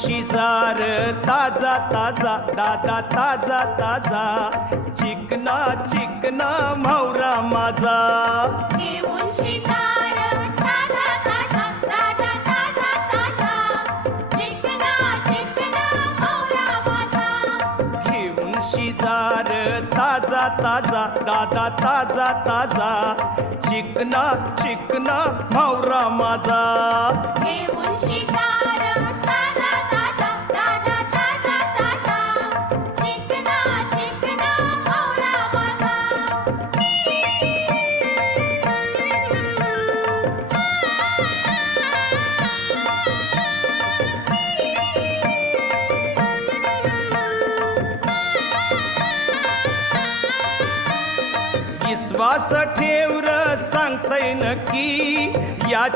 शिजार ताजा ताजा दादा ताजा ताजा चिकना चिकना म्हावरा माझा घेऊन शिजार ताजा ताजा दादा ताजा ताजा चिकना चिकना म्हावरा माझा घेऊन शिजार ताजा ताजा दादा ताजा ताजा चिकना चिकना म्हावरा माझा घेऊन शिजार ताजा ताजा दादा ताजा ताजा चिकना चिकना म्हावरा माझा विश्वास ठेव र सांगतय नक्की या